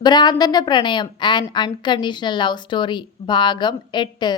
ഭ്രാന്തന്റെ പ്രണയം and unconditional love story ഭാഗം എട്ട്.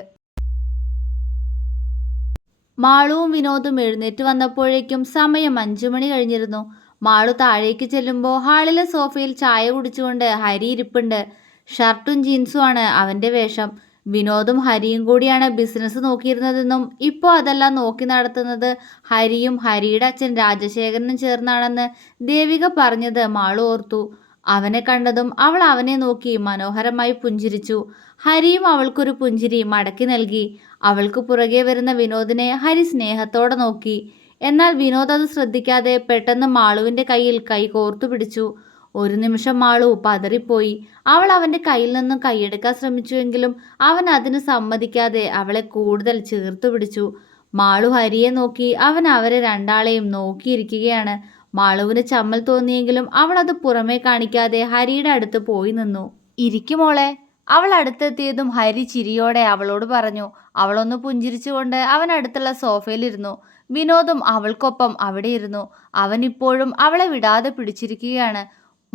മാളുവും വിനോദും എഴുന്നേറ്റ് വന്നപ്പോഴേക്കും സമയം അഞ്ചു മണി കഴിഞ്ഞിരുന്നു. മാളു താഴേക്ക് ചെല്ലുമ്പോൾ ഹാളിലെ സോഫയിൽ ചായ കുടിച്ചുകൊണ്ട് ഹരി ഇരിപ്പുണ്ട്. ഷർട്ടും ജീൻസുമാണ് അവന്റെ വേഷം. വിനോദും ഹരിയും കൂടിയാണ് ബിസിനസ് നോക്കിയിരുന്നതെന്നും ഇപ്പോൾ അതെല്ലാം നോക്കി നടത്തുന്നത് ഹരിയും ഹരിയുടെ അച്ഛൻ രാജശേഖരനും ചേർന്നാണെന്ന് ദേവിക പറഞ്ഞത് മാളു ഓർത്തു. അവനെ കണ്ടതും അവൾ അവനെ നോക്കി മനോഹരമായി പുഞ്ചിരിച്ചു. ഹരിയും അവൾക്കൊരു പുഞ്ചിരി മടക്കി നൽകി. അവൾക്ക് പുറകെ വരുന്ന വിനോദിനെ ഹരി സ്നേഹത്തോടെ നോക്കി. എന്നാൽ വിനോദ് അത് ശ്രദ്ധിക്കാതെ പെട്ടെന്ന് മാളുവിന്റെ കയ്യിൽ കൈ കോർത്തു പിടിച്ചു. ഒരു നിമിഷം മാളു പതറിപ്പോയി. അവൾ അവന്റെ കയ്യിൽ നിന്നും കൈയെടുക്കാൻ ശ്രമിച്ചുവെങ്കിലും അവൻ അതിന് സമ്മതിക്കാതെ അവളെ കൂടുതൽ ചേർത്തു പിടിച്ചു. മാളു ഹരിയെ നോക്കി അവൻ അവരെ രണ്ടാളെയും നോക്കിയിരിക്കുകയാണ്. മാളുവിന് ചമ്മൽ തോന്നിയെങ്കിലും അവൾ അത് പുറമേ കാണിക്കാതെ ഹരിയുടെ അടുത്ത് പോയി നിന്നു. ഇരിക്കുമോളെ അവൾ അടുത്തെത്തിയതും ഹരി ചിരിയോടെ അവളോട് പറഞ്ഞു അവളൊന്ന് പുഞ്ചിരിച്ചുകൊണ്ട് അവൻ അടുത്തുള്ള സോഫയിലിരുന്നു വിനോദും അവൾക്കൊപ്പം അവിടെ ഇരുന്നു. അവൻ ഇപ്പോഴും അവളെ വിടാതെ പിടിച്ചിരിക്കുകയാണ്.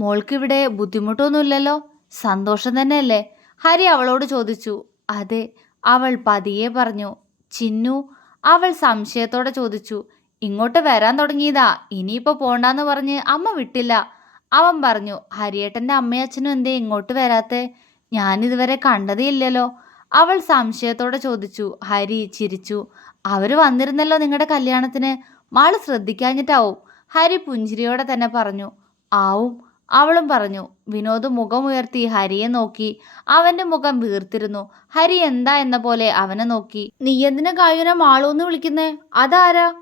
മോൾക്കിവിടെ ബുദ്ധിമുട്ടൊന്നുമില്ലല്ലോ? സന്തോഷം തന്നെയല്ലേ? ഹരി അവളോട് ചോദിച്ചു. അതെ അവൾ പതിയെ പറഞ്ഞു. ചിന്നു അവൾ സംശയത്തോടെ ചോദിച്ചു. ഇങ്ങോട്ട് വരാൻ തുടങ്ങിയതാ. ഇനിയിപ്പോ പോണ്ടാന്ന് പറഞ്ഞ് അമ്മ വിട്ടില്ല. അവൻ പറഞ്ഞു ഹരിയേട്ടന്റെ അമ്മയച്ഛനും എന്തേ ഇങ്ങോട്ട് വരാത്തെ? ഞാനിതുവരെ കണ്ടതേ ഇല്ലല്ലോ. അവൾ സംശയത്തോടെ ചോദിച്ചു. ഹരി ചിരിച്ചു. അവർ വന്നിരുന്നല്ലോ നിങ്ങളുടെ കല്യാണത്തിന്. മാൾ ശ്രദ്ധിക്കാഞ്ഞിട്ടാവും. ഹരി പുഞ്ചിരിയോടെ തന്നെ പറഞ്ഞു. ആവും. അവളും പറഞ്ഞു. വിനോദ് മുഖമുയർത്തി ഹരിയെ നോക്കി. അവന്റെ മുഖം വീർത്തിരുന്നു. ഹരി എന്താ എന്ന പോലെ അവനെ നോക്കി. നീ എന്തിനാ കായുനെ മാളൂന്ന് വിളിക്കുന്നേ? അതാരാ?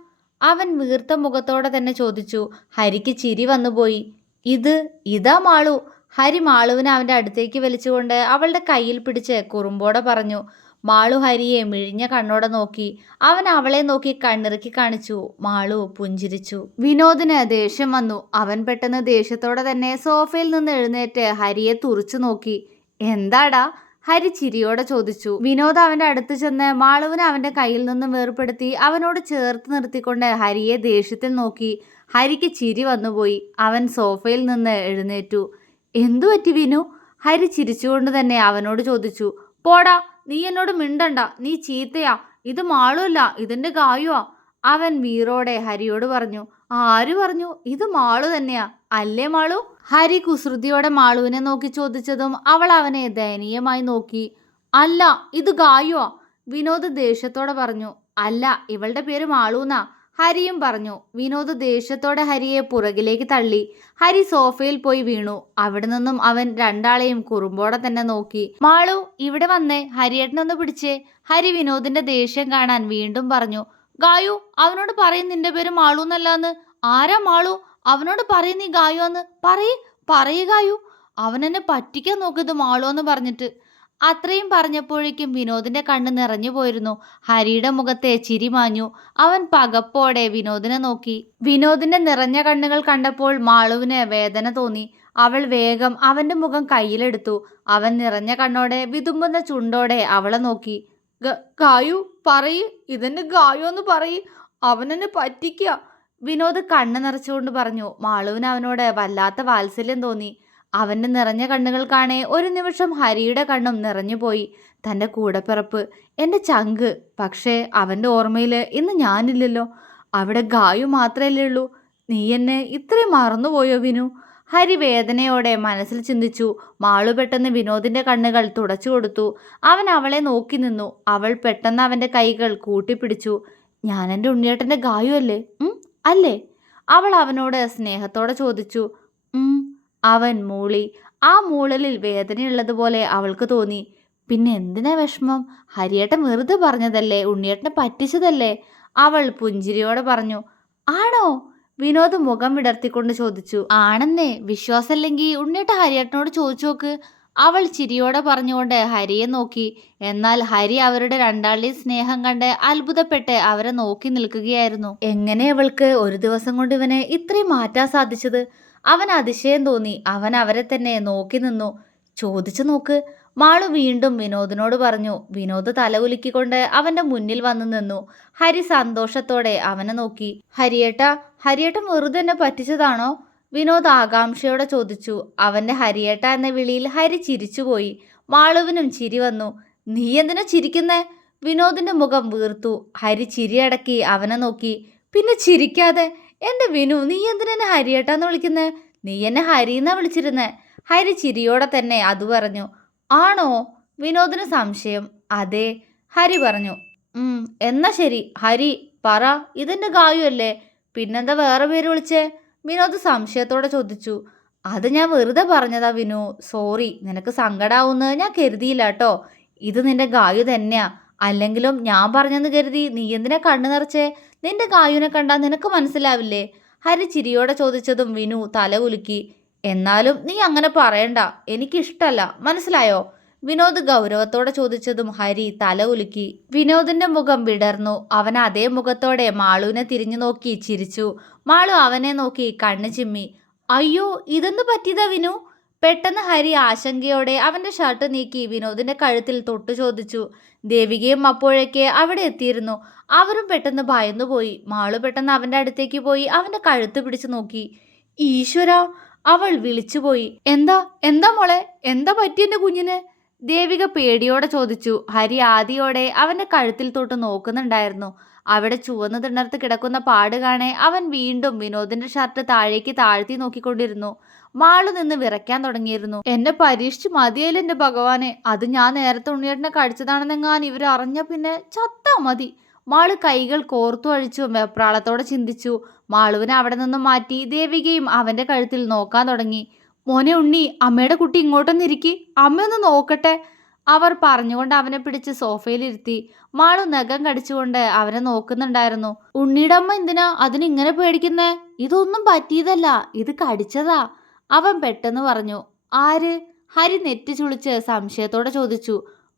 അവൻ വീർത്ത മുഖത്തോടെ തന്നെ ചോദിച്ചു ഹരിക്ക് ചിരി വന്നുപോയി. ഇത് ഇതാ മാളു. ഹരി മാളുവിനെ അവന്റെ അടുത്തേക്ക് വലിച്ചുകൊണ്ട് അവളുടെ കയ്യിൽ പിടിച്ച് കുറുമ്പോടെ പറഞ്ഞു. മാളു ഹരിയെ മിഴിഞ്ഞ കണ്ണോടെ നോക്കി. അവൻ അവളെ നോക്കി കണ്ണിറുക്കി കാണിച്ചു. മാളു പുഞ്ചിരിച്ചു. വിനോദിന് ദേഷ്യം വന്നു. അവൻ പെട്ടെന്ന് ദേഷ്യത്തോടെ തന്നെ സോഫയിൽ നിന്ന് എഴുന്നേറ്റ് ഹരിയെ തുറച്ചു നോക്കി. എന്താടാ? ഹരി ചിരിയോടെ ചോദിച്ചു. വിനോദ് അവന്റെ അടുത്ത് ചെന്ന് മാളവിനെ അവന്റെ കയ്യിൽ നിന്നും വേർപ്പെടുത്തി അവനോട് ചേർത്ത് നിർത്തിക്കൊണ്ട് ഹരിയെ ദേഷ്യത്തിൽ നോക്കി. ഹരിക്ക് ചിരി വന്നുപോയി. അവൻ സോഫയിൽ നിന്ന് എഴുന്നേറ്റു. എന്തു പറ്റി വിനു? ഹരി ചിരിച്ചുകൊണ്ട് തന്നെ അവനോട് ചോദിച്ചു. പോടാ നീ എന്നോട് മിണ്ടണ്ട. നീ ചീത്തയാ. ഇത് മാളുമല്ല ഇതിന്റെ ഗായുവാ. അവൻ വീറോടെ ഹരിയോട് പറഞ്ഞു ആര് പറഞ്ഞു? ഇത് മാളു തന്നെയാ. അല്ലേ മാളു? ഹരി കുസൃതിയോടെ മാളുവിനെ നോക്കി ചോദിച്ചതും അവൾ അവനെ ദയനീയമായി നോക്കി. അല്ല ഇത് ഗായുവാ. വിനോദ് ദേഷ്യത്തോടെ പറഞ്ഞു അല്ല ഇവളുടെ പേര് മാളൂന്നാ. ഹരിയും പറഞ്ഞു വിനോദ് ദേഷ്യത്തോടെ ഹരിയെ പുറകിലേക്ക് തള്ളി. ഹരി സോഫയിൽ പോയി വീണു. അവിടെ നിന്നും അവൻ രണ്ടാളെയും കുറുമ്പോടെ തന്നെ നോക്കി. മാളു ഇവിടെ വന്നേ. ഹരിയേട്ടനൊന്ന് പിടിച്ചേ. ഹരി വിനോദിന്റെ ദേഷ്യം കാണാൻ വീണ്ടും പറഞ്ഞു ഗായു അവനോട് പറയും നിന്റെ പേര് മാളു എന്നല്ലാന്ന്. ആരാ മാളു? അവനോട് പറയും നീ ഗായു എന്ന്. പറയ് പറയ് ഗായു. അവൻ എന്നെ പറ്റിക്കാൻ നോക്കിയത് മാളു എന്ന് പറഞ്ഞിട്ട്. അത്രയും പറഞ്ഞപ്പോഴേക്കും വിനോദിന്റെ കണ്ണ് നിറഞ്ഞു പോയിരുന്നു. ഹരിയുടെ മുഖത്തെ ചിരി മാഞ്ഞു. അവൻ പകപ്പോടെ വിനോദിനെ നോക്കി. വിനോദിന്റെ നിറഞ്ഞ കണ്ണുകൾ കണ്ടപ്പോൾ മാളുവിന് വേദന തോന്നി. അവൾ വേഗം അവന്റെ മുഖം കയ്യിലെടുത്തു. അവൻ നിറഞ്ഞ കണ്ണോടെ വിതുമ്പുന്ന ചുണ്ടോടെ അവളെ നോക്കി. ഗായു പറയ് ഇതെന്നെ ഗായു എന്ന് പറയ്. അവനെന്നെ പറ്റിക്കുക വിനോദ് കണ്ണ് നിറച്ചുകൊണ്ട് പറഞ്ഞു മാളുവിന് അവനോട് വല്ലാത്ത വാത്സല്യം തോന്നി. അവന്റെ നിറഞ്ഞ കണ്ണുകൾ കാണേ ഒരു നിമിഷം ഹരിയുടെ കണ്ണും നിറഞ്ഞുപോയി തന്റെ കൂടപ്പിറപ്പ് എന്റെ ചങ്ക്. പക്ഷേ അവന്റെ ഓർമ്മയിൽ ഇന്ന് ഞാനില്ലല്ലോ. അവിടെ ഗായു മാത്രമല്ലേ ഉള്ളൂ. നീ എന്നെ ഇത്രയും മറന്നുപോയോ വിനു? ഹരി വേദനയോടെ മനസ്സിൽ ചിന്തിച്ചു. മാളു പെട്ടെന്ന് വിനോദിന്റെ കണ്ണുകൾ തുടച്ചു കൊടുത്തു. അവൻ അവളെ നോക്കി നിന്നു. അവൾ പെട്ടെന്ന് അവന്റെ കൈകൾ കൂട്ടിപ്പിടിച്ചു. ഞാൻ എന്റെ ഉണ്ണിയേട്ടന്റെ ഗായുവല്ലേ? അല്ലേ? അവൾ അവനോട് സ്നേഹത്തോടെ ചോദിച്ചു. അവൻ മൂളി. ആ മൂളലിൽ വേദനയുള്ളതുപോലെ അവൾക്ക് തോന്നി. പിന്നെ എന്തിനാ വിഷമം? ഹരിയേട്ടൻ വെറുതെ പറഞ്ഞതല്ലേ? ഉണ്ണിയേട്ടനെ പറ്റിച്ചതല്ലേ? അവൾ പുഞ്ചിരിയോടെ പറഞ്ഞു. ആണോ? വിനോദ് മുഖം വിടർത്തിക്കൊണ്ട് ചോദിച്ചു ആണെന്നേ വിശ്വാസമില്ലെങ്കിൽ ഉണ്ണിയേട്ട ഹരിയേട്ടനോട് ചോദിച്ചു നോക്ക്. അവൾ ചിരിയോടെ പറഞ്ഞുകൊണ്ട് ഹരിയെ നോക്കി. എന്നാൽ ഹരി അവരുടെ രണ്ടാളുടെയും സ്നേഹം കണ്ട് അത്ഭുതപ്പെട്ട് അവരെ നോക്കി നിൽക്കുകയായിരുന്നു. എങ്ങനെ അവൾക്ക് ഒരു ദിവസം കൊണ്ട് ഇവനെ ഇത്രയും മാറ്റാൻ സാധിച്ചത്? അവൻ അതിശയം തോന്നി. അവൻ അവരെ തന്നെ നോക്കി നിന്നു. ചോദിച്ചു നോക്ക്. മാളു വീണ്ടും വിനോദിനോട് പറഞ്ഞു വിനോദ് തലകുലുക്കിക്കൊണ്ട് അവന്റെ മുന്നിൽ വന്നു നിന്നു. ഹരി സന്തോഷത്തോടെ അവനെ നോക്കി. ഹരിയേട്ട ഹരിയേട്ടൻ വെറുതെ എന്നെ പറ്റിച്ചതാണോ? വിനോദ് ആകാംക്ഷയോടെ ചോദിച്ചു. അവന്റെ ഹരിയേട്ട എന്ന വിളിയിൽ ഹരി ചിരിച്ചുപോയി. മാളുവിനും ചിരി വന്നു. നീ എന്തിനാ ചിരിക്കുന്നേ? വിനോദിന്റെ മുഖം വീർത്തു. ഹരി ചിരിയടക്കി അവനെ നോക്കി. പിന്നെ ചിരിക്കാതെ? എന്റെ വിനു നീ എന്തിനെന്നെ ഹരിയേട്ടാന്ന് വിളിക്കുന്നേ? നീ എന്നെ ഹരിന്നാ വിളിച്ചിരുന്നേ. ഹരി ചിരിയോടെ തന്നെ അത് പറഞ്ഞു. ആണോ? വിനോദിന് സംശയം. അതെ ഹരി പറഞ്ഞു. എന്നാ ശരി. ഹരി പറ. ഇതെന്റെ ഗായു അല്ലേ പിന്നെന്താ വേറെ പേര് വിളിച്ചേ? വിനോദ് സംശയത്തോടെ ചോദിച്ചു. അത് ഞാൻ വെറുതെ പറഞ്ഞതാ വിനു. സോറി. നിനക്ക് സങ്കടാവുന്ന ഞാൻ കരുതിയില്ല കേട്ടോ ഇത് നിന്റെ ഗായു തന്നെയാ. അല്ലെങ്കിലും ഞാൻ പറഞ്ഞെന്ന് കരുതി നീ എന്തിനാ കണ്ണു നിറച്ചേ? നിന്റെ ഗായുവിനെ കണ്ടാൽ നിനക്ക് മനസ്സിലാവില്ലേ? ഹരി ചിരിയോടെ ചോദിച്ചതും വിനു തല കുലുക്കി. എന്നാലും നീ അങ്ങനെ പറയണ്ട. എനിക്കിഷ്ടല്ല. മനസ്സിലായോ? വിനോദ് ഗൗരവത്തോടെ ചോദിച്ചതും ഹരി തല ഉലുക്കി. വിനോദിന്റെ മുഖം വിടർന്നു. അവൻ അതേ മുഖത്തോടെ മാളുവിനെ തിരിഞ്ഞു നോക്കി ചിരിച്ചു. മാളു അവനെ നോക്കി കണ്ണു ചിമ്മി. അയ്യോ ഇതെന്ന് പറ്റിയതാ വിനു? പെട്ടെന്ന് ഹരി ആശങ്കയോടെ അവന്റെ ഷർട്ട് നീക്കി വിനോദിന്റെ കഴുത്തിൽ തൊട്ടു ചോദിച്ചു. ദേവികയും അപ്പോഴേക്ക് അവിടെ എത്തിയിരുന്നു. അവരും പെട്ടെന്ന് ഭയന്നുപോയി. മാളു പെട്ടെന്ന് അവന്റെ അടുത്തേക്ക് പോയി അവന്റെ കഴുത്ത് പിടിച്ചു നോക്കി. ഈശ്വര അവൾ വിളിച്ചുപോയി. എന്താ എന്താ മോളെ? എന്താ പറ്റി എന്റെ കുഞ്ഞിന്? ദേവിക പേടിയോടെ ചോദിച്ചു. ഹരി ആദിയോടെ അവന്റെ കഴുത്തിൽ തൊട്ട് നോക്കുന്നുണ്ടായിരുന്നു. അവിടെ ചുവന്നു തിണർത്ത് കിടക്കുന്ന പാട് കാണെ അവൻ വീണ്ടും വിനോദിന്റെ ഷർട്ട് താഴേക്ക് താഴ്ത്തി നോക്കിക്കൊണ്ടിരുന്നു. മാൾ നിന്ന് വിറയ്ക്കാൻ തുടങ്ങിയിരുന്നു. എന്നെ പരീക്ഷിച്ച് മതിയല്ലോ എന്റെ ഭഗവാനെ. അത് ഞാൻ നേരത്തെ ഉണ്ണിയേട്ടനെ കടിച്ചതാണെന്നെങ്ങാൻ ഇവർ അറിഞ്ഞ പിന്നെ ചത്താ മതി. മാൾ കൈകൾ കോർത്തു അഴിച്ചു വെപ്രാളത്തോടെ ചിന്തിച്ചു. മാളുവിനെ അവിടെ നിന്നും മാറ്റി ദേവികയും അവന്റെ കഴുത്തിൽ നോക്കാൻ തുടങ്ങി. മോനെ ഉണ്ണി അമ്മയുടെ കുട്ടി ഇങ്ങോട്ടൊന്നിരിക്കി അമ്മയൊന്ന് നോക്കട്ടെ. അവർ പറഞ്ഞുകൊണ്ട് അവനെ പിടിച്ച് സോഫയിലിരുത്തി മാളു നഖം കടിച്ചുകൊണ്ട് അവനെ നോക്കുന്നുണ്ടായിരുന്നു. ഉണ്ണിയുടെ അമ്മ എന്തിനാ അതിനിങ്ങനെ പേടിക്കുന്നേ? ഇതൊന്നും പറ്റിയതല്ല ഇത് കടിച്ചതാ. അവൻ പെട്ടെന്ന് പറഞ്ഞു. ആര്? ഹരി നെറ്റി ചുളിച്ച് സംശയത്തോടെ ചോദിച്ചു.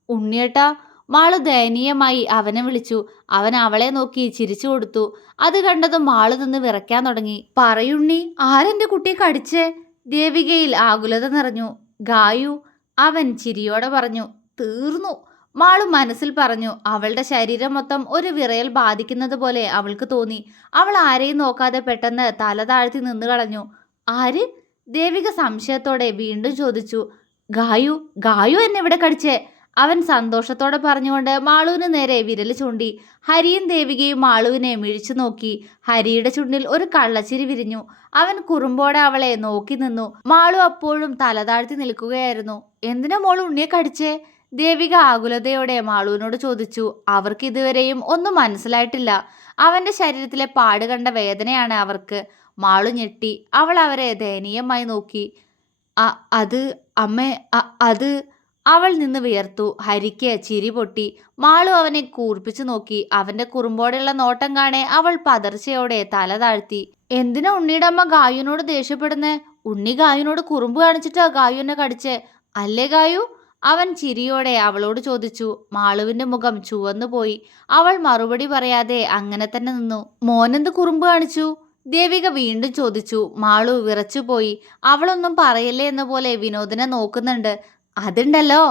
ഉണ്ണിയേട്ടാ മാളു ദയനീയമായി അവനെ വിളിച്ചു. അവൻ അവളെ നോക്കി ചിരിച്ചു കൊടുത്തു. അത് കണ്ടതും മാളു നിന്ന് വിറയ്ക്കാൻ തുടങ്ങി. പറയുണ്ണി ആരെന്റെ കുട്ടിയെ കടിച്ചേ? ദേവികയിൽ ആകുലത നിറഞ്ഞു. ഗായു അവൻ ചിരിയോടെ പറഞ്ഞു തീർന്നു. മാളു മനസ്സിൽ പറഞ്ഞു അവളുടെ ശരീരം മൊത്തം ഒരു വിറയൽ ബാധിക്കുന്നത് പോലെ അവൾക്ക് തോന്നി. അവൾ ആരെയും നോക്കാതെ പെട്ടെന്ന് തല താഴ്ത്തി നിന്നു കളഞ്ഞു. ആര്? ദേവിക സംശയത്തോടെ വീണ്ടും ചോദിച്ചു ഗായു ഗായു എന്നെ ഇവിടെ കടിച്ചേ? അവൻ സന്തോഷത്തോടെ പറഞ്ഞുകൊണ്ട് മാളുവിന് നേരെ വിരൽ ചൂണ്ടി. ഹരിയും ദേവികയും മാളുവിനെ മിഴിച്ചു നോക്കി. ഹരിയുടെ ചുണ്ടിൽ ഒരു കള്ളച്ചിരി വിരിഞ്ഞു. അവൻ കുറുമ്പോടെ അവളെ നോക്കി നിന്നു. മാളു അപ്പോഴും തലതാഴ്ത്തി നിൽക്കുകയായിരുന്നു. എന്തിനാ മോൾ ഉണ്ണിയെ കടിച്ചേ? ദേവിക ആകുലതയോടെ മാളുവിനോട് ചോദിച്ചു. അവർക്ക് ഇതുവരെയും ഒന്നും മനസ്സിലായിട്ടില്ല. അവന്റെ ശരീരത്തിലെ പാട് കണ്ട വേദനയാണ് അവർക്ക്. മാളു ഞെട്ടി. അവൾ അവരെ ദയനീയമായി നോക്കി. "അ- അത് അമ്മേ അത് അവൾ നിന്ന് വിയർത്തു. ഹരിക്ക് ചിരി പൊട്ടി. മാളു അവനെ കൂർപ്പിച്ചു നോക്കി. അവന്റെ കുറുമ്പോടെയുള്ള നോട്ടം കാണെ അവൾ പതർച്ചയോടെ തല താഴ്ത്തി. എന്തിനാ ഉണ്ണിയുടെ അമ്മ ഗായുവിനോട് ദേഷ്യപ്പെടുന്നേ? ഉണ്ണി ഗായുവിനോട് കുറുമ്പ് കാണിച്ചിട്ടാ ഗായുവിനെ കടിച്ചേ? അല്ലേ ഗായു? അവൻ ചിരിയോടെ അവളോട് ചോദിച്ചു. മാളുവിന്റെ മുഖം ചുവന്നു പോയി. അവൾ മറുപടി പറയാതെ അങ്ങനെ തന്നെ നിന്നു. മോനെന്ത് കുറുമ്പ് കാണിച്ചു? ദേവിക വീണ്ടും ചോദിച്ചു. മാളു വിറച്ചുപോയി. അവളൊന്നും പറയല്ലേ എന്ന പോലെ വിനോദിനെ നോക്കുന്നുണ്ട്. അതുണ്ടല്ലോ.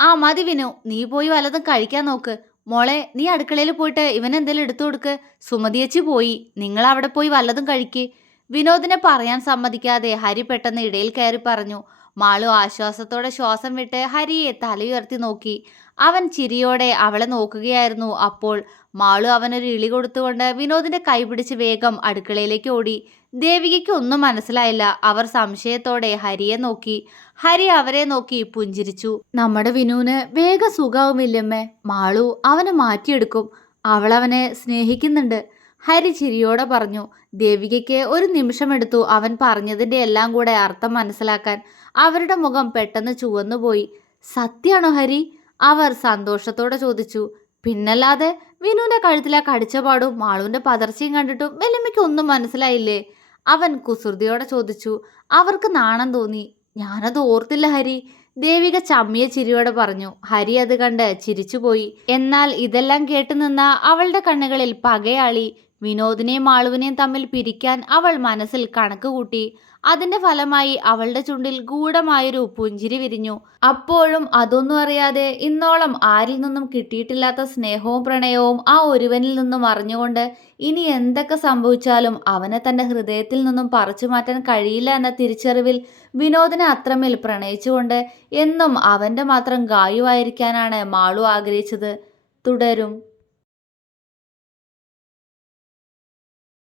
ആ മതി വിനു. നീ പോയി വല്ലതും കഴിക്കാൻ നോക്ക്. മോളെ നീ അടുക്കളയിൽ പോയിട്ട് ഇവൻ എന്തെങ്കിലും എടുത്തു കൊടുക്ക്. സുമതിയച്ചി പോയി. നിങ്ങൾ അവിടെ പോയി വല്ലതും കഴിക്ക്. വിനോദിനെ പറയാൻ സമ്മതിക്കാതെ ഹരി പെട്ടെന്ന് ഇടയിൽ കയറി പറഞ്ഞു. മാളു ആശ്വാസത്തോടെ ശ്വാസം വിട്ട് ഹരിയെ തലയുയർത്തി നോക്കി. അവൻ ചിരിയോടെ അവളെ നോക്കുകയായിരുന്നു അപ്പോൾ മാളു അവനൊരു ഇളി കൊടുത്തുകൊണ്ട് വിനോദിന്റെ കൈപിടിച്ച് വേഗം അടുക്കളയിലേക്ക് ഓടി. ദേവികയ്ക്ക് ഒന്നും മനസ്സിലായില്ല. അവർ സംശയത്തോടെ ഹരിയെ നോക്കി. ഹരി അവരെ നോക്കി പുഞ്ചിരിച്ചു. നമ്മുടെ വിനുവിന് വേഗം സുഖാവുമില്ലമ്മേ. മാളു അവനെ മാറ്റിയെടുക്കും. അവളവനെ സ്നേഹിക്കുന്നുണ്ട്. ഹരി ചിരിയോടെ പറഞ്ഞു. ദേവികയ്ക്ക് ഒരു നിമിഷമെടുത്തു അവൻ പറഞ്ഞതിന്റെ എല്ലാം കൂടെ അർത്ഥം മനസ്സിലാക്കാൻ. അവരുടെ മുഖം പെട്ടെന്ന് ചുവന്നുപോയി. സത്യാണോ ഹരി? അവർ സന്തോഷത്തോടെ ചോദിച്ചു. പിന്നല്ലാതെ വിനുവിന്റെ കഴുത്തിലെ കടിച്ചപാടും മാളുവിന്റെ പതർച്ചയും കണ്ടിട്ടും വെല്ലുമ്മയ്ക്ക് ഒന്നും മനസ്സിലായില്ലേ? അവൻ കുസൃതിയോടെ ചോദിച്ചു അവർക്ക് നാണം തോന്നി. ഞാനത് ഓർത്തില്ല ഹരി. ദേവിക ചമ്മിയ ചിരിയോടെ പറഞ്ഞു ഹരി അത് കണ്ട് ചിരിച്ചുപോയി. എന്നാൽ ഇതെല്ലാം കേട്ടുനിന്ന അവളുടെ കണ്ണുകളിൽ പകയാളി. വിനോദിനെയും മാളുവിനെയും തമ്മിൽ പിരിക്കാൻ അവൾ മനസ്സിൽ കണക്ക് കൂട്ടി. അതിന്റെ ഫലമായി അവളുടെ ചുണ്ടിൽ ഗൂഢമായൊരു പുഞ്ചിരി വിരിഞ്ഞു. അപ്പോഴും അതൊന്നും അറിയാതെ ഇന്നോളം ആരിൽ നിന്നും കിട്ടിയിട്ടില്ലാത്ത സ്നേഹവും പ്രണയവും ആ ഒരുവനിൽ നിന്നും അറിഞ്ഞുകൊണ്ട് ഇനി എന്തൊക്കെ സംഭവിച്ചാലും അവനെ തന്റെ ഹൃദയത്തിൽ നിന്നും പറിച്ചു മാറ്റാൻ കഴിയില്ല എന്ന തിരിച്ചറിവിൽ വിനോദിനെ അത്രമേൽ പ്രണയിച്ചുകൊണ്ട് എന്നും അവന്റെ മാത്രം ഗായുവായിരിക്കാനാണ് മാളു ആഗ്രഹിച്ചത്. തുടരും.